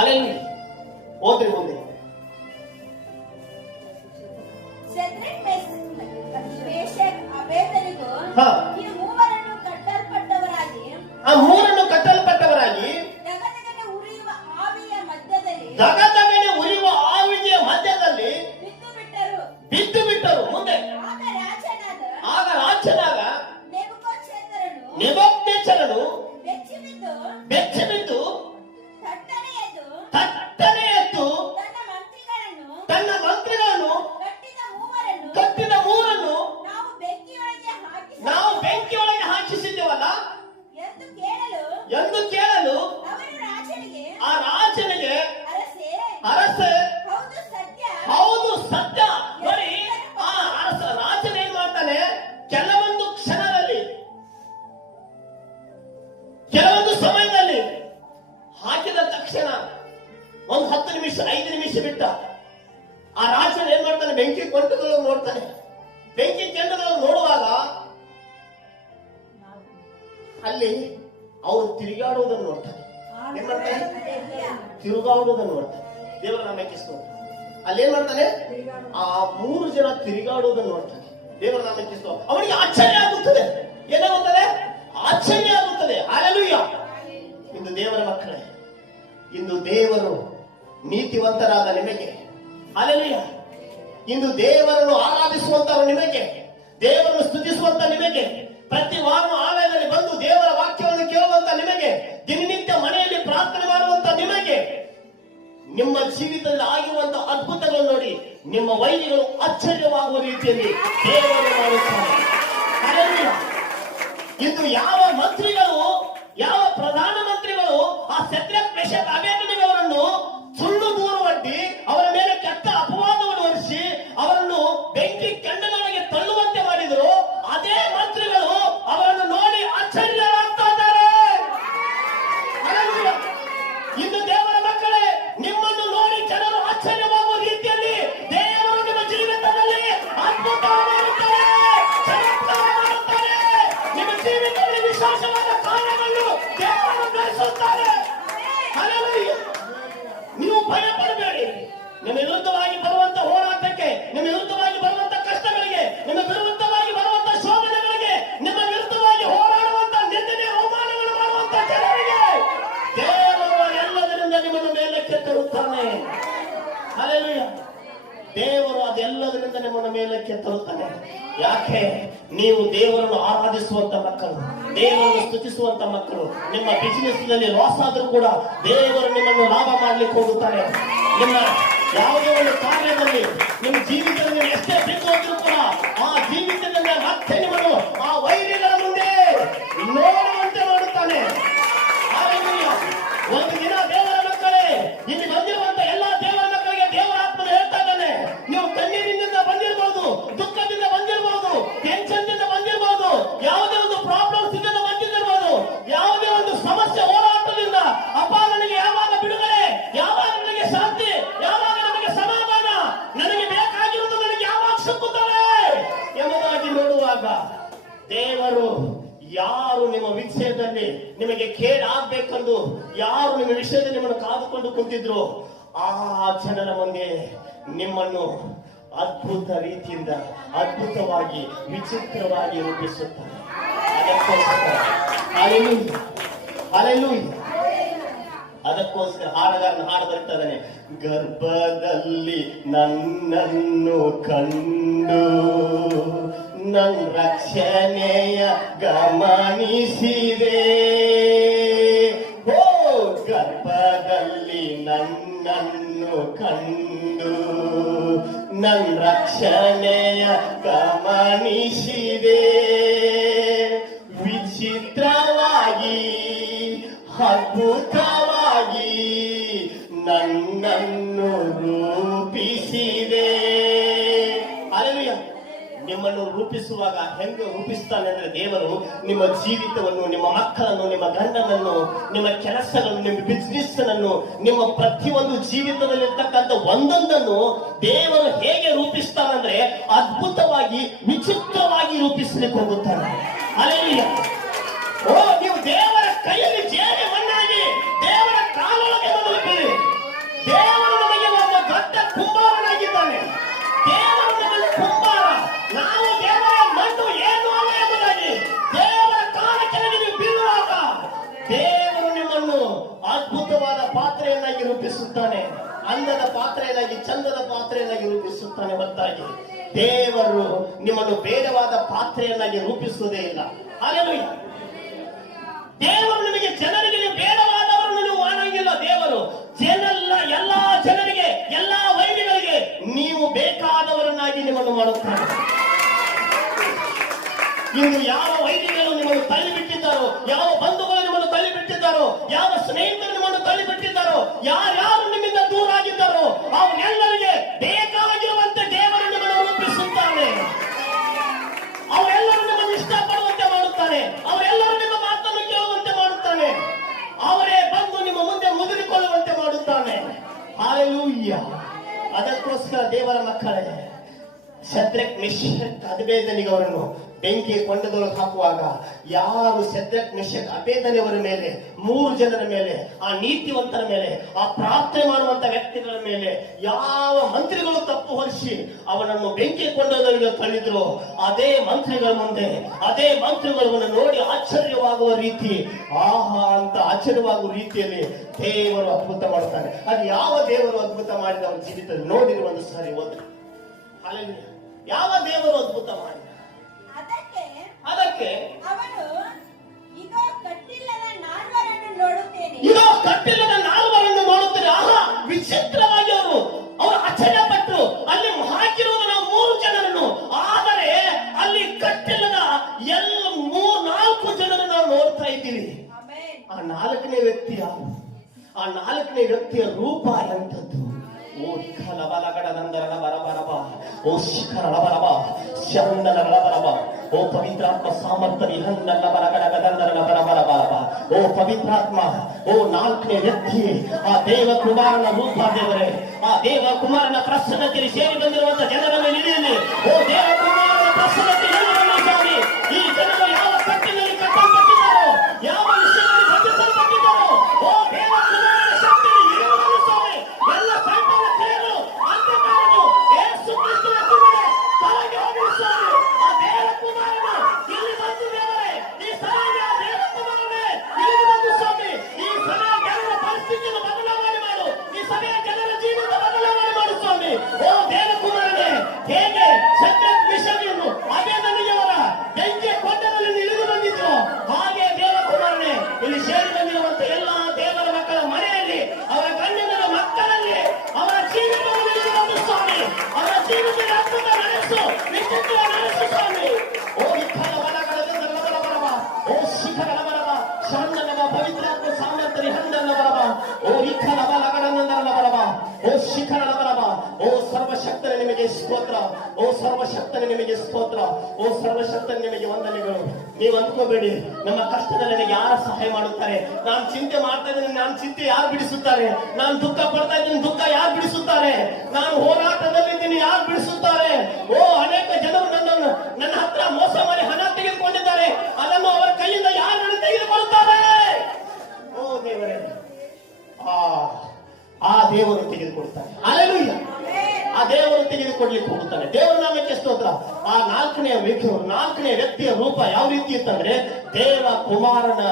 ಅಲ್ಲಿ ಓದ್ರಿ ಮುಂದೆ. ಆ ಮೂರನ್ನು ಕಟ್ಟಲ್ಪಟ್ಟವರಾಗಿ ದಗದಗನೆ ಉರಿಯುವ ಆವಿಯ ಮಧ್ಯದಲ್ಲಿ ಬಿದ್ದು ಬಿಟ್ಟರು. ಮುಂದೆ ಆಗ ರಾಜನಾದ ನೆಬೂಕದ್ನೆಚ್ಚರನು ಬೆಚ್ಚಿ ಬಿದ್ದು ತಟ್ಟನೆ ಎದ್ದು ತನ್ನ ಮಂತ್ರಿಗಳನ್ನು ಕಟ್ಟಿದ ಮೂರನ್ನು ನಾವು ಬೆಂಕಿಯೊಳಗೆ ಹಾಕಿಸಿದ್ದೇವಲ್ಲ ಎಂದು ಕೇಳಲು ಆ ರಾಜನಿಗೆ ಅರಸೆ ಹೌದು ಸತ್ಯ. ನೋಡಿ, ಆ ಅರಸ ರಾಜನ ಏನ್ ಮಾಡ್ತಾನೆ, ಕೆಲವೊಂದು ಕ್ಷಣದಲ್ಲಿ ಕೆಲವೊಂದು ಸಮಯದಲ್ಲಿ ಹಾಕಿದ ತಕ್ಷಣ ಒಂದು 10 ನಿಮಿಷ 5 ನಿಮಿಷ ಬಿಟ್ಟ ಆ ರಾಜನ ಏನ್ ಮಾಡ್ತಾನೆ, ಬೆಂಕಿ ಕೊಂಡಗಳನ್ನು ನೋಡ್ತಾನೆ. ಬೆಂಕಿ ಕೆಂಡಗಳನ್ನು ನೋಡುವಾಗ ಅಲ್ಲಿ ಅವರು ತಿರುಗಾಡುವುದನ್ನು ನೋಡ್ತಾನೆ. ಏನ್ ಮಾಡ್ತಾನೆ, ತಿರುಗಾಡುವುದನ್ನು ನೋಡ್ತಾನೆ. ದೇವರ ನಾಮಕ್ಕೆ ಸ್ತೋತ್ರ. ಅಲ್ಲಿ ಏನ್ ಮಾಡ್ತಾನೆ, ಆ 3 ಜನ ತಿರುಗಾಡುವುದನ್ನು ನೋಡ್ತಾನೆ. ದೇವರ ನಾಮಕ್ಕೆ ಸ್ತೋತ್ರ. ಅವನಿಗೆ ಆಶ್ಚರ್ಯ ಆಗುತ್ತದೆ. ಏನಾಗುತ್ತದೆ, ಆಶ್ಚರ್ಯ ಆಗುತ್ತದೆ. ಹಲ್ಲೆಲೂಯಾ. ಇಂದು ದೇವರ ಮಕ್ಕಳೇ, ಇಂದು ದೇವರು ನೀತಿವಂತರಾದ ನಿಮಗೆ, ಹಲ್ಲೆಲೂಯಾ, ಇಂದು ದೇವರನ್ನು ಆರಾಧಿಸುವಂತ ನಿಮಗೆ, ದೇವರನ್ನು ಸ್ತುತಿಸುವಂತ ನಿಮಗೆ, ಪ್ರತಿ ವಾರ ಆಲಯದಲ್ಲಿ ಬಂದು ದೇವರ ವಾಕ್ಯವನ್ನು ಕೇಳುವಂತ ನಿಮಗೆ, ದಿನನಿತ್ಯ ಮನೆಯಲ್ಲಿ ಪ್ರಾರ್ಥನೆ ಮಾಡುವಂತ ನಿಮಗೆ, ನಿಮ್ಮ ಜೀವಿತದಲ್ಲಿ ಆಗಿರುವಂತಹ ಅದ್ಭುತಗಳು ನೋಡಿ ನಿಮ್ಮ ವೈರಿಗಳು ಆಶ್ಚರ್ಯವಾಗುವ ರೀತಿಯಲ್ಲಿ ದೇವರು ಮಾಡುತ್ತಾರೆ. ಇಂದು ಯಾವ ಮಂತ್ರಿಗಳು, ಯಾವ ಪ್ರಧಾನಮಂತ್ರಿಗಳು ಆ ಶದ್ರಕ್ ಮೇಷಕ್ ಅಬೇದ್ನೆಗೋರನ್ನು ಸುಳ್ಳು ದೂರು ಒಡ್ಡಿ ಅವರ ಮೇಲೆ ಕೆಟ್ಟ ಅಪವಾದವನ್ನು ಹೊರಿಸಿ ಅವರನ್ನು ಬೆಂಕಿ ಕೆಂಡಗಳಿಗೆ ತಳ್ಳುವಂತೆ ಮಾಡಿದರು, ಅದೇ ಮಂತ್ರಿಗಳು ಅವರನ್ನು ನೋಡಿ ಆಶ್ಚರ್ಯರಾಗ್ತಾ ಇದ್ದಾರೆ. ಇಂದು ದೇವರ ಮಕ್ಕಳೇ, ನಿಮ್ಮನ್ನು ನೋಡಿ ಜನರು ಆಶ್ಚರ್ಯವಾಗುವ ರೀತಿಯಲ್ಲಿ ದೇವರು ನಿಮ್ಮ ಜೀವಿತದಲ್ಲಿ ಅದ್ಭುತ ಮಾಡುತ್ತಾರೆ, ಚಮತ್ಕಾರ ಮಾಡುತ್ತಾರೆ. ನಿಮ್ಮ ಜೀವಿತದಲ್ಲಿ ವಿಶೇಷವಾದ ಕಾರ್ಯಗಳನ್ನು ದೇವರು ನಡೆಸುತ್ತಾರೆ. ನೀವು ಭಯ ಪಡಬೇಡಿ. ನಿಮ್ಮ ವಿರುದ್ಧವಾಗಿ ಬರುವಂತ ಹೋರಾಟಕ್ಕೆ, ನಿಮ್ಮ ವಿರುದ್ಧವಾಗಿ ಬರುವಂತ ಕಷ್ಟಗಳಿಗೆ, ನಿಮ್ಮ ವಿರುದ್ಧವಾಗಿ ಬರುವಂತ ಶೋಧನೆಗಳಿಗೆ, ನಿಮ್ಮ ವಿರುದ್ಧವಾಗಿ ಹೋರಾಡುವಂತ ನಿಂದನೆ ಅವಮಾನಗಳು ಮಾಡುವಂತ ಜನರಿಗೆ ದೇವರು ಎಲ್ಲದರಿಂದ ನಿಮ್ಮನ್ನು ಮೇಲಕ್ಕೆ ತರುತ್ತಾನೆ. ಹಲ್ಲೆಲೂಯಾ. ದೇವರು ಅದೆಲ್ಲದರಿಂದ ನಿಮ್ಮನ್ನು ಮೇಲಕ್ಕೆ ತರುತ್ತಾನೆ. ಯಾಕೆ? ನೀವು ದೇವರನ್ನು ಆರಾಧಿಸುವಂತ ಮಕ್ಕಳು, ದೇವರನ್ನು ಸ್ತುತಿಸುವಂತ ಮಕ್ಕಳು. ನಿಮ್ಮ ಬಿಸಿನೆಸ್ ನಲ್ಲಿ ಲಾಸ್ ಆದ್ರೂ ಕೂಡ ದೇವರು ನಿಮ್ಮನ್ನು ಲಾಭ ಮಾಡ್ಲಿಕ್ಕೆ ಹೋಗುತ್ತಾರೆ. ನಿಮ್ಮ ಯಾವುದೇ ಒಂದು ಕಾರ್ಯದಲ್ಲಿ, ನಿಮ್ಮ ಜೀವಿತದಲ್ಲಿ ಎಷ್ಟೇ ಬಿದ್ದು ಹೋದ್ರೂ ಕೂಡ ಆ ಜೀವಿತದಲ್ಲಿ ಮತ್ತೆ ನಿಮ್ಮನ್ನು ಆ ವೈರಿಗಳ ಮುಂದೆ ನೋಡುವಂತೆ ಮಾಡುತ್ತಾನೆ. ಒಂದು ದಿನ ದೇವರ ಮಕ್ಕಳೇ, ಇಲ್ಲಿ ಬಂದಿರುವಂತ ಎಲ್ಲಾ ದೇವರ ಮಕ್ಕಳಿಗೆ ದೇವರ ಆತ್ಮನು ಹೇಳ್ತಾ ಇದ್ದಾನೆ, ನೀವು ಕಣ್ಣೀರಿನಿಂದ ಬಂದಿರಬಹುದು, ದುಃಖದಿಂದ ಬಂದಿರಬಹುದು, ಟೆನ್ಷನ್ ದಿಂದ ಬಂದಿರಬಹುದು, ಯಾವುದೇ ಒಂದು ಪ್ರಾಬ್ಲಮ್ಸ್ ಇಂದ ಬಂದಿರಬಹುದು, ಯಾವುದೇ ಒಂದು ಸಮಸ್ಯೆ ಹೋರಾಟದಿಂದ ಅಪ್ಪ ನನಗೆ ಯಾವಾಗ ಬಿಡುಗಡೆ, ಯಾವಾಗ ನನಗೆ ಶಾಂತಿ, ಯಾವಾಗ ನನಗೆ ಸಮಾಧಾನ, ನನಗೆ ಬೇಕಾಗಿರುವುದು ನನಗೆ ಯಾವಾಗ ಸಿಕ್ಕುತ್ತದೆ ಎಂಬುದಾಗಿ ನೋಡುವಾಗ ದೇವರು ಯಾರು ನಿಮ್ಮ ವಿಷಯದಲ್ಲಿ ನಿಮಗೆ ಕೇಡಾಗಬೇಕೆಂದು ಯಾರು ನಿಮ್ಮ ವಿಷಯದಲ್ಲಿ ನಿಮ್ಮನ್ನು ಕಾದುಕೊಂಡು ಕುಂತಿದ್ರು ಆ ಜನರ ಮುಂದೆ ನಿಮ್ಮನ್ನು ಅದ್ಭುತ ರೀತಿಯಿಂದ ಅದ್ಭುತವಾಗಿ ವಿಚಿತ್ರವಾಗಿ ರೂಪಿಸುತ್ತಾರೆ. ಅದಕ್ಕೋಸ್ಕರ ಹಾಡಗಾರನ ಹಾಡು ಬರ್ತಾ ಇದ್ದಾನೆ, ಗರ್ಭದಲ್ಲಿ ನನ್ನನ್ನು ಕಂಡು ನನ್ನ ರಕ್ಷಣೆಯ ಗಮನಿಸಿದೆ. ಓ, ಗರ್ಭದಲ್ಲಿ ನನ್ನನ್ನು ಕಂಡು ನನ್ನ ರಕ್ಷಣೆಯ ಗಮನಿಸಿದೆ. ವಿಚಿತ್ರವಾಗಿ ಅದ್ಭುತವಾಗಿ ನನ್ನನ್ನು ರೂಪಿಸಿದೆ. ಹಲ್ಲೆಲೂಯಾ. ನಿಮ್ಮನ್ನು ರೂಪಿಸುವಾಗ ಹೆಂಗೆ ರೂಪಿಸ್ತಾನೆ ಅಂದ್ರೆ ದೇವರು ನಿಮ್ಮ ಜೀವಿತವನ್ನು, ನಿಮ್ಮ ಮಕ್ಕಳನ್ನು, ನಿಮ್ಮ ಗಂಡನನ್ನು, ನಿಮ್ಮ ಕೆಲಸಗಳನ್ನು, ನಿಮ್ಮ ಬಿಸ್ನೆಸ್ ಅನ್ನು, ನಿಮ್ಮ ಪ್ರತಿಯೊಂದು ಜೀವಿತದಲ್ಲಿರ್ತಕ್ಕಂಥ ಒಂದೊಂದನ್ನು ದೇವರು ಹೇಗೆ ರೂಪಿಸ್ತಾನಂದ್ರೆ ಅದ್ಭುತವಾಗಿ ವಿಚಿತ್ರವಾಗಿ ರೂಪಿಸ್ಲಿಕ್ಕೆ ಹೋಗುತ್ತಾನೆ. ಹಲ್ಲೆಲೂಯಾ. ಓ, ನೀವು ದೇವರ ಕೈಯಲ್ಲಿ ಜೇಡಿ ಮಣ್ಣಾಗಿ ದೇವರ ಕಾಲೊಳಗೆ ಬದುಕಿರಿ. ದೇವರು ನಮಗೆ ಒಬ್ಬ ದೊಡ್ಡ ಕುಂಬಾರನಾಗಿದ್ದಾನೆ. ದೇವರು ನಮಗೆ ಕುಂಬಾರ, ನಾವು ದೇವರ ಮಣ್ಣು ಏನು ಅಲ್ಲ ಎಂಬುದಾಗಿ ದೇವರ ಕಾಲ ಕೆಳಗೆ ನೀವು ಬೀಳುವಾಗ ದೇವರು ನಿಮ್ಮನ್ನು ಅದ್ಭುತವಾದ ಪಾತ್ರೆಯನ್ನಾಗಿ ರೂಪಿಸುತ್ತಾನೆ. ಅಂದದ ಪಾತ್ರೆಯನ್ನಾಗಿ, ಚಂದದ ಪಾತ್ರೆಯನ್ನಾಗಿ ರೂಪಿಸುತ್ತಾನೆ. ಹೊರತಾಗಿ ದೇವರು ನಿಮ್ಮನ್ನು ಬೇಡವಾದ ಪಾತ್ರೆಯನ್ನಾಗಿ ರೂಪಿಸುವುದೇ ಇಲ್ಲ. ಹಾಲೆಲೂಯ. ದೇವರು ನಿಮಗೆ ಜನರಿಗೆ ನೀವು ಬೇಡವಾದವರನ್ನು ನೀವು ಮಾಡಂಗಿಲ್ಲ. ದೇವರು ಎಲ್ಲಾ ಜನರಿಗೆ, ಎಲ್ಲಾ ವೈದ್ಯಗಳಿಗೆ ನೀವು ಬೇಕಾದವರನ್ನಾಗಿ ನಿಮ್ಮನ್ನು ಮಾಡುತ್ತಾರೆ. ಇಂದು ಯಾವ ವೈದ್ಯಗಳು ನಿಮ್ಮನ್ನು ತಳ್ಳಿಬಿಟ್ಟಿದ್ದಾರೋ, ಯಾವ ಬಂಧುಗಳು ನಿಮ್ಮನ್ನು ತಳ್ಳಿಬಿಟ್ಟಿದ್ದಾರೋ, ಯಾವ ಸ್ನೇಹಿತರು ನಿಮ್ಮನ್ನು ತಳ್ಳಿಬಿಟ್ಟಿದ್ದಾರೋ, ಯಾರ್ಯಾರು ನಿಮ್ಮಿಂದ ದೂರ ಆಗಿದ್ದಾರೋ ಅವರೆಲ್ಲರಿಗೆ ಬೇಕಾಗಿರುವಂತೆ ದೇವರು ನಿಮ್ಮನ್ನು ರೂಪಿಸುತ್ತಾನೆ. ಅವರೆಲ್ಲರೂ ನಿಮ್ಮನ್ನು ಇಷ್ಟಪಡುವಂತೆ ಮಾಡುತ್ತಾನೆ. ಅವರೆಲ್ಲರೂ ನಿಮ್ಮ ಮಾತನ್ನು ಕೇಳುವಂತೆ ಮಾಡುತ್ತಾನೆ. ಅವರೇ ಬಂದು ನಿಮ್ಮ ಮುಂದೆ ಮುದುರಿಕೊಳ್ಳುವಂತೆ ಮಾಡುತ್ತಾನೆ. ಹಾಲೆಲೂಯ. ಅದಕ್ಕೋಸ್ಕರ ದೇವರ ಮಕ್ಕಳೇ, ಶದ್ರಕ್, ಮೆಷಕ್, ಅಬೇದನಿಗವರನ್ನು ಬೆಂಕಿ ಕೊಂಡದೊಳಗೆ ಹಾಕುವಾಗ ಯಾರು ಶದ್ರಕ್, ಮೆಷಕ್, ಅಬೇದನಿಯವರ ಮೇಲೆ, 3 ಜನರ ಮೇಲೆ, ಆ ನೀತಿವಂತರ ಮೇಲೆ, ಆ ಪ್ರಾರ್ಥನೆ ಮಾಡುವಂತ ವ್ಯಕ್ತಿಗಳ ಮೇಲೆ ಯಾವ ಮಂತ್ರಿಗಳು ತಪ್ಪು ಹೊರಿಸಿ ಅವನನ್ನು ಬೆಂಕಿ ಕೊಂಡದೊಳಗೆ ತಳ್ಳಿದ್ರು, ಅದೇ ಮಂತ್ರಿಗಳ ಮುಂದೆ ಅದೇ ಮಂತ್ರಿಗಳನ್ನು ನೋಡಿ ಆಶ್ಚರ್ಯವಾಗುವ ರೀತಿ, ಆಹಾ ಅಂತ ಆಶ್ಚರ್ಯವಾಗುವ ರೀತಿಯಲ್ಲಿ ದೇವರು ಅದ್ಭುತ ಮಾಡುತ್ತಾನೆ. ಅದು ಯಾವ ದೇವರು ಅದ್ಭುತ ಮಾಡಿದ ಅವರ ಜೀವಿತ ನೋಡಿದ್ರು ಒಂದು ಸಾರಿ ಓದಿ. ಹಾಲೆಲೂಯ. ಯಾವ ದೇವರು ಅದ್ಭುತ ಮಾಡಿದ? ಅದಕ್ಕೆ ಅವನು ಇದೋ ಕಟ್ಟಿಲ್ಲದ ನಾಲ್ವರನ್ನು ನೋಡುತ್ತೇನೆ. ಇದೋ ಕಟ್ಟಿಲ್ಲದ ನಾಲ್ವರನ್ನು ನೋಡುತ್ತೇನೆ. ಆಹಾ, ವಿಚಿತ್ರವಾಗಿ ಅವರು ಆಶ್ಚರ್ಯಪಟ್ಟರು. ಅಲ್ಲಿ ಹಾಕಿರುವುದು ನಾವು 3 ಜನರನ್ನು, ಆದರೆ ಅಲ್ಲಿ ಕಟ್ಟಿಲ್ಲದ 4 ಜನರನ್ನು ನಾವು ನೋಡ್ತಾ ಇದ್ದೀವಿ. ಆ 4ನೇ ವ್ಯಕ್ತಿ ಯಾರು? ಆ 4ನೇ ವ್ಯಕ್ತಿಯ ರೂಪ ಎಂಥದ್ದು? ಓ ಶಿಖರ ಬಲಗಡದಂದರನ ಬರಬರಬ, ಓ ಶಿಖರ ಬರಬ, ಶರಣನ ಬರಬರಬ, ಓ ಪವಿತ್ರಾತ್ಮ ಸಾಮರ್ಥ್ಯ ಹನ್ನನ ಬರಗಡಗದಂದರನ ಬರಬರಬ, ಓ ಪವಿತ್ರಾತ್ಮ, ಓ 4ನೇ ವ್ಯಕ್ತಿ ಆ ದೇವಕುಮಾರನ ರೂಪ. ದೇವರೇ, ಆ ದೇವಕುಮಾರನ ಪ್ರಸನ್ನತೆಯಲ್ಲಿ ಸೇರಿ ಬಂದಿರುವಂತಹ ಜನರ ಮೇಲೆ ಇಳಿಯಲಿ. ಓ ದೇವಕುಮಾರನ ಪ್ರಸನ್ನತೆ ಸ್ವಾಮಿ. ಈ ಜನರು ಯಾವ ಕಟ್ಟಿನಲ್ಲಿ ಕಟ್ಟಲ್ಪಟ್ಟಿದ್ದಾರೋ, ಯಾವ ವಿಷಯದಲ್ಲಿ ಬಂಧಿಸಲ್ಪಟ್ಟಿದ್ದಾರೋ, ಓ ದೇವಕುಮಾರನ ಶಕ್ತಿಯಲ್ಲಿ ಇಳಿಯುವುದು ಸ್ವಾಮಿ. ಎಲ್ಲ ಸೈತಾನ ಕ್ರಿಯೆಗಳು, ಅಂಧಕಾರಗಳು ಯೇಸು ಕ್ರಿಸ್ತನ ಹೆಸರಿನಲ್ಲಿ ತೊಲಗಿ ಹೋಗಲಿ ಸ್ವಾಮಿ. ಆ ದೇವಕುಮಾರನು ಇಲ್ಲಿ ಬಂದು ದೇವರೇ, ಈ ಸಮಯ ದೇವಕುಮಾರನೇ ಇಲ್ಲಿ ಬಂದು ಸ್ವಾಮಿ, ಈ ಸಮಯ ಜನರ ಪರಿಸ್ಥಿತಿಯನ್ನು ಬದಲಾವಣೆ ಮಾಡು, ಈ ಸಮಯ ಜನರ ಜೀವನ ಬದಲಾವಣೆ ಮಾಡು ಸ್ವಾಮಿ. ಓ ದೇವಕುಮಾರನೇ, ಹೇಗೆ ಶದ್ರಕ್, ಮೆಷಕರನ್ನು ಅಬೇದನಿಯವರ ಬೆಂಕಿಯ ಕೊಂಡದಲ್ಲಿ ಇಳಿದು ಬಂದಿದ್ರು, ಹಾಗೆ ದೇವಕುಮಾರನೇ ಇಲ್ಲಿ ಸೇರಿ ಬಂದಿರುವಂತ ಎಲ್ಲಾ ದೇವರ ಮಕ್ಕಳ ಮನೆಯಲ್ಲಿ, ಅವರ ಗಂಡಿನ ಮಕ್ಕಳಲ್ಲಿ, ಅವರ ಜೀವಿತವನ್ನು ಇಳಿದು ಬಂದು ಸ್ವಾಮಿ, ಅವರ ಜೀವಿತದ ಅದ್ಭುತ ನಡೆಸು, ವಿಚಿತ್ರ ನಡೆಸು ಸ್ವಾಮಿ. ಓ ಇಕ್ಕಲ ಬಲಗಡದಿಂದ ಬರಬರಬ, ಓ ಶಿಖರ ಬರಬ, ಶಾಂತನವ ಪವಿತ್ರಾತ್ಮ ಸಾಮರ್ಥ್ಯ ಹಂದನ ಬರಬ, ಓ ಇಕ್ಕಲ ಬಲಗಡದಿಂದ ಬರಬ, ಓ ಶಿಖರ ಬರಬ, ಓ ಸರ್ವಶಕ್ತನ ನಿಮಗೆ ಸ್ತೋತ್ರ, ಓ ಸರ್ವಶಕ್ತನ ನಿಮಗೆ ಸ್ತೋತ್ರ, ಓ ಸರ್ವಶಕ್ತನ ನಿಮಗೆ ವಂದನೆಗಳು. ನೀವು ಅಂದ್ಕೋಬೇಡಿ ನಮ್ಮ ಕಷ್ಟದಲ್ಲಿ ನನಗೆ ಯಾರು ಸಹಾಯ ಮಾಡುತ್ತಾರೆ, ನಾನು ಚಿಂತೆ ಮಾಡ್ತಾ ಇದ್ದೀನಿ, ನಾನು ಚಿಂತೆ ಯಾರು ಬಿಡಿಸುತ್ತಾರೆ, ನಾನು ದುಃಖ ಪಡ್ತಾ ಇದ್ದೀನಿ, ದುಃಖ ಯಾರು ಬಿಡಿಸುತ್ತಾರೆ, ನಾನು ಹೋರಾಟದಲ್ಲಿದ್ದೀನಿ, ಯಾರು ಬಿಡಿಸುತ್ತಾರೆ. ಓ ಅನೇಕ ಜನರು ನನ್ನ ಹತ್ರ ಮೋಸ ಮಾಡಿ ಹಣ ತೆಗೆದುಕೊಂಡಿದ್ದಾರೆ, ಅದನ್ನು ಅವರ ಕೈಯಿಂದ ಯಾರು ನನ್ನ ತೆಗೆದುಕೊಳ್ಳುತ್ತಾರೆ. ಓ ದೇವರೇ, ಆ ದೇವರು ತೆಗೆದುಕೊಡ್ತಾನೆ. ಹಲ್ಲೆಲೂಯಾ. ಆ ದೇವರು ತೆಗೆದುಕೊಡ್ಲಿಕ್ಕೆ ಹೋಗುತ್ತಾನೆ. ದೇವರ ನಾಮಕ್ಕೆ ಸ್ತೋತ್ರ. ಆ 4ನೇ ವ್ಯಕ್ತಿಯ ರೂಪ ಯಾವ ರೀತಿ ಇತ್ತಂದ್ರೆ ದೇವ ಕುಮಾರನ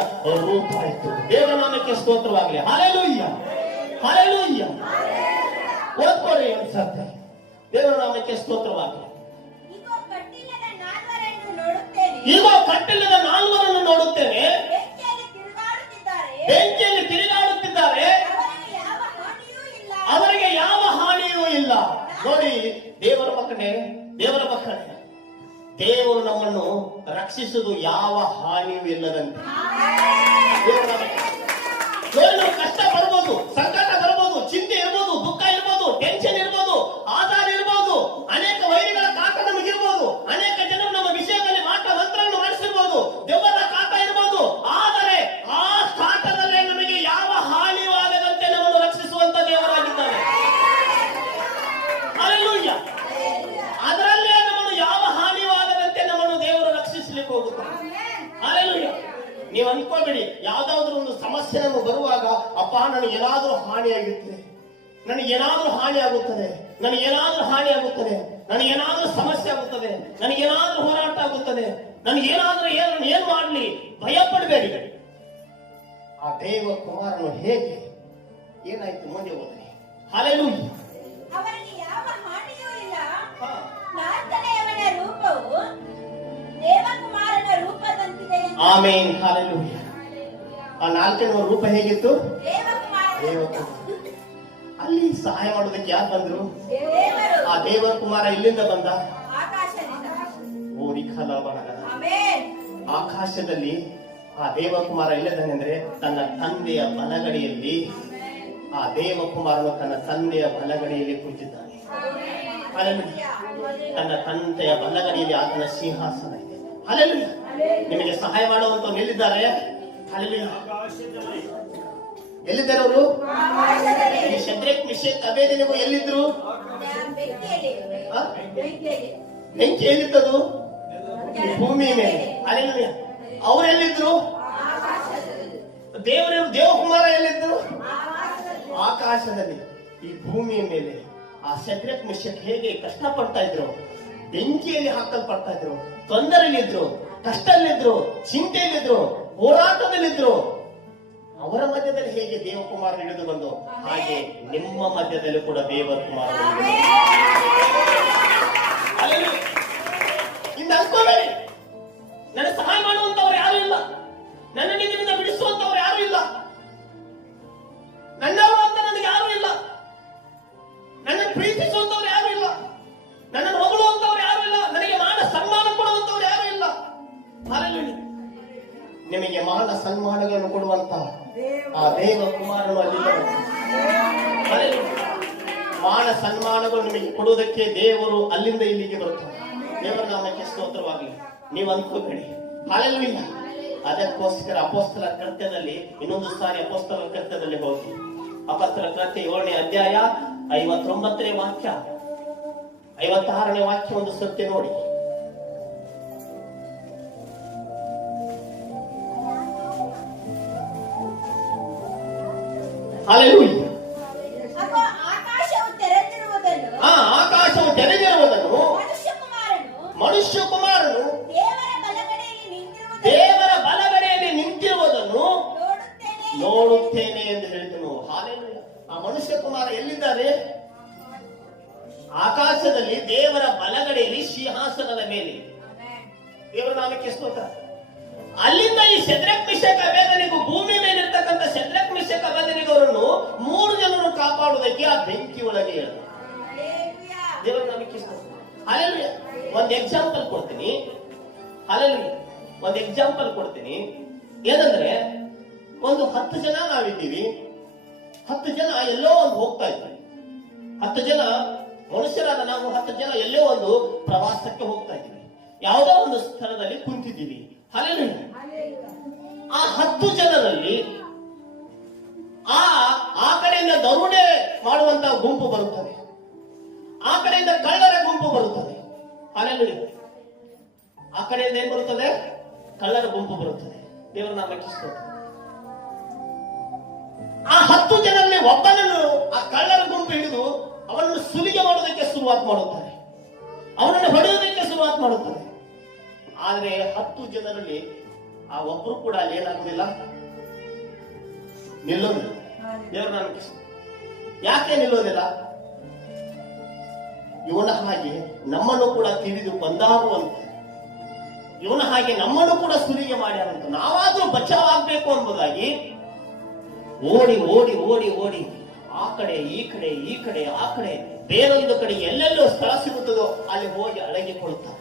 ರೂಪ ಇತ್ತು. ದೇವರ ನಾಮಕ್ಕೆ ಸ್ತೋತ್ರವಾಗಲಿ. Hallelujah, hallelujah. ಓದ್ಕೊಳ್ಳಿ ಅನ್ಸತ್ತೆ. ದೇವರ ನಾಮಕ್ಕೆ ಸ್ತೋತ್ರವಾಗಲಿ. ಇದೋ ಕಟ್ಟಿಲ್ಲದ ನಾಲ್ವರನ್ನು ನೋಡುತ್ತೇನೆ. ಈಗ ಕಟ್ಟಿಲ್ಲದ 4ರನ್ನು ನೋಡುತ್ತೇನೆ. ಬೆಂಕಿಯಲ್ಲಿ ತಿರುಗಾಡುತ್ತಿದ್ದಾರೆ. ಅವರಿಗೆ ಯಾವ ಹಾನಿಯೂ ಇಲ್ಲ. ನೋಡಿ ದೇವರ ಮಕ್ಕಳೇ, ದೇವರು ನಮ್ಮನ್ನು ರಕ್ಷಿಸುವುದು ಯಾವ ಹಾನಿಯೂ ಇಲ್ಲದಂತೆ. ನೋಡಿ, ನಾವು ಕಷ್ಟ ಬರ್ಬೋದು, ಸಂಕಟ ಬರ್ಬೋದು, ಚಿಂತೆ ಇರ್ಬೋದು, ದುಃಖ ಇರ್ಬೋದು, ಟೆನ್ಷನ್ ಇರ್ಬೋದು, ಆಧಾರ ಇರ್ಬೋದು, ಅನೇಕ ವೈರಿಗಳ ಕಾಟ ನಮಗಿರ್ಬೋದು, ಅನೇಕ ಜನರು ನಮ್ಮ ವಿಷಯದಲ್ಲಿ ಮಾಟ ಮಂತ್ರವನ್ನು ಮಾಡಿಸಿರ್ಬೋದು, ದೆವ್ವದ ಕಾಟ ಇರ್ಬೋದು, ಆದರೆ ಆ ಕಾಟದಲ್ಲೇ ನಮಗೆ ಯಾವ ಹಾನಿಯೂ ಆಗದಂತೆ ನಮ್ಮನ್ನು ರಕ್ಷಿಸುವಂತ ದೇವರಾಗಿದ್ದಾನೆ. ಹಲ್ಲೆಲೂಯಾ. ಅದರಲ್ಲೇ ನಮ್ಮನ್ನು ಯಾವ ಹಾನಿಯೂ ಆಗದಂತೆ ನಮ್ಮನ್ನು ದೇವರು ರಕ್ಷಿಸಲಿಕ್ಕೆ ಹೋಗುತ್ತಾನೆ. ಹಲ್ಲೆಲೂಯಾ. ನೀವು ಅನ್ಕೋಬೇಡಿ, ಯಾವ್ದಾದ್ರು ಒಂದು ಸಮಸ್ಯೆ ನಮಗೆ ಬರುವಾಗ ಅಪ್ಪ ನನಗೆ ಏನಾದ್ರೂ ಹಾನಿಯಾಗಿರ್ತದೆ, ನನಗೇನಾದ್ರೂ ಹಾನಿ ಆಗುತ್ತದೆ, ನನಗೇನಾದ್ರೂ ಹಾನಿ ಆಗುತ್ತದೆ, ನನಗೇನಾದ್ರೂ ಸಮಸ್ಯೆ ಆಗುತ್ತದೆ, ನನಗೇನಾದ್ರೂ ಹೋರಾಟ ಆಗುತ್ತದೆ, ನನಗೇನಾದ್ರೂ ಏನ್ ಮಾಡ್ಲಿ, ಭಯ ಪಡಬೇಡಿ. ಆ ದೇವ ಕುಮಾರನು ಹೇಗೆ ಏನಾಯ್ತು ಮುಂದೆ ಹೋದರೆ, ಹಲ್ಲೆಲೂಯಾ. ಅವರಿಗೆ ಯಾವ ಹಾನಿಯೂ ಇಲ್ಲ. ನಾಲ್ಕನೆಯವನ ರೂಪವು ದೇವಕುಮಾರನ ರೂಪದಂತಿದೆ. ಆಮೇನ್, ಹಲ್ಲೆಲೂಯಾ. ಆ ನಾಲ್ಕನೇ ರೂಪ ಹೇಗಿತ್ತು? ದೇವಕುಮಾರ. ಅಲ್ಲಿ ಸಹಾಯ ಮಾಡೋದಕ್ಕೆ ಯಾರು ಬಂದ್ರು? ದೇವರು. ಆ ದೇವರ ಕುಮಾರ ಇಲ್ಲಿಂದ ಬಂದ. ಆಕಾಶದಿಂದ. ಆಮೆನ್. ಆಕಾಶದಲ್ಲಿ ಆ ದೇವಕುಮಾರ ಇಲ್ಲದನೆಂದ್ರೆ ತನ್ನ ತಂದೆಯ ಬಲಗಡೆಯಲ್ಲಿ, ಆ ದೇವಕುಮಾರನು ತನ್ನ ತಂದೆಯ ಬಲಗಡೆಯಲ್ಲಿ ಕುಳಿತಿದ್ದಾನೆ. ತನ್ನ ತಂದೆಯ ಬಲಗಡೆಯಲ್ಲಿ ಆತನ ಸಿಂಹಾಸನ ಇದೆ. ಹಲ್ಲೆಲೂಯಾ. ನಿಮಗೆ ಸಹಾಯ ಮಾಡುವಂತ ಎಲ್ಲಿದ್ದಾರೆ? ಹಲ್ಲೆಲೂಯಾ. ಎಲ್ಲಿದ್ದಾರೆ ಅವರು? ಈ ಶದ್ರಕ್ ಮಿಶಕ್ ಅಬೇದೆನೆಗೋ ಎಲ್ಲಿದ್ರು? ಬೆಂಕಿ ಎಲ್ಲಿದ್ದದು? ಭೂಮಿ ಮೇಲೆ. ಹಲ್ಲೆಲೂಯಾ. ಅವರೆಲ್ಲಿದ್ರು? ದೇವಕುಮಾರ ಎಲ್ಲಿದ್ರು? ಆಕಾಶದಲ್ಲಿ. ಈ ಭೂಮಿಯ ಮೇಲೆ ಆ ಶದ್ರಕ್ ಮಿಶಕ್ ಹೇಗೆ ಕಷ್ಟಪಡ್ತಾ ಇದ್ರು, ಬೆಂಕಿಯಲ್ಲಿ ಹಾಕಲ್ಪಡ್ತಾ ಇದ್ರು, ತೊಂದರೆಯಲ್ಲಿದ್ರು, ಕಷ್ಟದಲ್ಲಿದ್ರು, ಚಿಂತೆಯಲ್ಲಿದ್ರು, ಹೋರಾಟದಲ್ಲಿದ್ರು, ಅವರ ಮಧ್ಯದಲ್ಲಿ ಹೇಗೆ ದೇವಕುಮಾರ ಹಿಡಿದು ಬಂದು, ಹಾಗೆ ನಿಮ್ಮ ಮಧ್ಯದಲ್ಲಿ ಕೂಡ ದೇವಕುಮಾರ ಇಂದ ಅನ್ಕೋಬೇಡಿ. ನನ್ನ ಸಹಾಯ ಮಾಡುವಂತವ್ರು ಯಾರು ಇಲ್ಲ, ನನ್ನ ನಿನ್ನಿಂದ ಬಿಡಿಸುವಂತವ್ರು ಯಾರು ಇಲ್ಲ, ನನ್ನವರು ಅಂತ ನನಗೆ ಯಾರು ಇಲ್ಲ, ನನ್ನನ್ನು ಪ್ರೀತಿಸುವಂತವ್ರು ಯಾರು ಇಲ್ಲ, ನನ್ನನ್ನು ಹೊಗಳುವಂತವ್ರು ಯಾರು ಇಲ್ಲ, ನನಗೆ ಮಾನ ಸನ್ಮಾನ ಕೊಡುವಂತವ್ರು ಯಾರು ಇಲ್ಲ. ಹಲ್ಲೆಲೂಯಾ. ನಿಮಗೆ ಮಾನ ಸನ್ಮಾನಗಳನ್ನು ಕೊಡುವಂತ ಆ ದೇವಕುಮಾರನು ಅಲ್ಲಿದ್ದಾರೆ. ಮಾನ ಸನ್ಮಾನಗಳು ನಿಮಗೆ ಕೊಡುವುದಕ್ಕೆ ದೇವರು ಅಲ್ಲಿಂದ ಇಲ್ಲಿಗೆ ಬರುತ್ತಾರೆ. ದೇವರ ನಾಮಕ್ಕೆ ಸ್ತೋತ್ರವಾಗಲಿ. ನೀವು ಅಂದ್ಕೋಬೇಡಿ. ಹಲ್ಲೆಲೂಯಾ. ಅದಕ್ಕೋಸ್ಕರ ಅಪೊಸ್ತಲರ ಕೃತ್ಯದಲ್ಲಿ ಇನ್ನೊಂದು ಸಾರಿ ಅಪೊಸ್ತಲರ ಕೃತ್ಯದಲ್ಲಿ ಹೋಗಿ ಅಪೊಸ್ತಲರ ಕೃತ್ಯ 7ನೇ ಅಧ್ಯಾಯ 59ನೇ ವಾಕ್ಯ 56ನೇ ವಾಕ್ಯ ಒಂದು ಸತ್ಯ ನೋಡಿ. ಹಲ್ಲೆಲೂಯಾ. ಆಕಾಶವು ತೆರೆದಿರುವುದನ್ನು, ಆಕಾಶವು ತೆರೆದಿರುವುದನ್ನು ಮನುಷ್ಯ ಕುಮಾರನು ದೇವರ ಬಲಗಡೆಯಲ್ಲಿ ನಿಂತಿರುವುದನ್ನು ನೋಡುತ್ತೇನೆ ಎಂದು ಹೇಳಿದನು. ಹಲ್ಲೆಲೂಯಾ. ಆ ಮನುಷ್ಯ ಕುಮಾರ ಎಲ್ಲಿದ್ದಾರೆ? ಆಕಾಶದಲ್ಲಿ ದೇವರ ಬಲಗಡೆಯಲ್ಲಿ ಸಿಂಹಾಸನದ ಮೇಲೆ. ದೇವರ ನಾಮಕ್ಕೆ ಸ್ತೋತ್ರ. ಅಲ್ಲಿಂದ ಈ ಶದ್ರಕ್ ಮಿಶಕ್ ಅಬೇದನೆಗೂ ಭೂಮಿ ಮೇಲೆ ಇರ್ತಕ್ಕಂಥ ಶದ್ರಕ್ ಮಿಶಕ್ ಅಬೇದನೆಗೂ ಅವರನ್ನು 3 ಜನರು ಕಾಪಾಡುವುದಕ್ಕೆ ಆ ಬೆಂಕಿ ಒಳಗೆ ಹೇಳಿದ್ರು. ದೇವರ ನಾಮಕ್ಕೆ ಸ್ತೋತ್ರ. ಹಲ್ಲೆಲೂಯಾ. ಒಂದು ಎಕ್ಸಾಂಪಲ್ ಕೊಡ್ತೀನಿ. ಹಲ್ಲೆಲೂಯಾ. ಒಂದು ಎಕ್ಸಾಂಪಲ್ ಕೊಡ್ತೀನಿ. ಏನಂದ್ರೆ, ಒಂದು 10 ಜನ ನಾವಿದ್ದೀವಿ. 10 ಜನ ಎಲ್ಲೋ ಒಂದು ಹೋಗ್ತಾ ಇದ್ವಿ. 10 ಜನ ಮನುಷ್ಯರಾದ ನಾವು 10 ಜನ ಎಲ್ಲೋ ಒಂದು ಪ್ರವಾಸಕ್ಕೆ ಹೋಗ್ತಾ ಇದ್ದೀವಿ. ಯಾವುದೋ ಒಂದು ಸ್ಥಳದಲ್ಲಿ ಕುಂತಿದ್ದೀವಿ. ಹಲ್ಲೆಲೂಯಾ. ಆ 10 ಜನರಲ್ಲಿ ಆ ಕಡೆಯಿಂದ ದರೋಡೆ ಮಾಡುವಂತಹ ಗುಂಪು ಬರುತ್ತದೆ, ಆ ಕಡೆಯಿಂದ ಕಳ್ಳರ ಗುಂಪು ಬರುತ್ತದೆ. ಹಲ್ಲೆಲೂಯಾ. ಆ ಕಡೆಯಿಂದ ಏನ್ ಬರುತ್ತದೆ? ಕಳ್ಳರ ಗುಂಪು ಬರುತ್ತದೆ. ದೇವರ ನಾಮಕ್ಕೆ ಸ್ತೋತ್ರ. ಆ 10 ಜನರಲ್ಲಿ ಒಬ್ಬನನ್ನು ಆ ಕಳ್ಳರ ಗುಂಪು ಹಿಡಿದು ಅವನನ್ನು ಸುಲಿಗೆ ಮಾಡೋದಕ್ಕೆ ಶುರುವಾತ್ ಮಾಡುತ್ತಾರೆ, ಅವನನ್ನು ಹೊಡೆಯುವುದಕ್ಕೆ ಶುರುವಾತ್ ಮಾಡುತ್ತಾರೆ. ಆದ್ರೆ 10 ಜನರಲ್ಲಿ ಆ ಒಬ್ರು ಕೂಡ ಅಲ್ಲಿ ಏನಾಗುವುದಿಲ್ಲ, ನಿಲ್ಲೋದಿಲ್ಲ. ದೇವರ ನಾಮಕ್ಕೆ ಯಾಕೆ ನಿಲ್ಲೋದಿಲ್ಲ? ಇವನ ಹಾಗೆ ನಮ್ಮನ್ನು ಕೂಡ ತಿಳಿದು ಬಂದಾರು ಅಂತ, ಇವನ ಹಾಗೆ ನಮ್ಮನ್ನು ಕೂಡ ಸುಲಿಗೆ ಮಾಡ್ಯಾರಂತ, ನಾವಾದ್ರೂ ಬಚಾವ್ ಆಗ್ಬೇಕು ಎಂಬುದಾಗಿ ಓಡಿ ಓಡಿ ಓಡಿ ಓಡಿ ಆ ಕಡೆ ಈ ಕಡೆ ಈ ಕಡೆ ಆ ಕಡೆ ಬೇರೊಂದು ಕಡೆ ಎಲ್ಲೆಲ್ಲೋ ಸ್ಥಳ ಸಿಗುತ್ತದೋ ಅಲ್ಲಿ ಹೋಗಿ ಅಡಗಿಕೊಳ್ಳುತ್ತಾರೆ.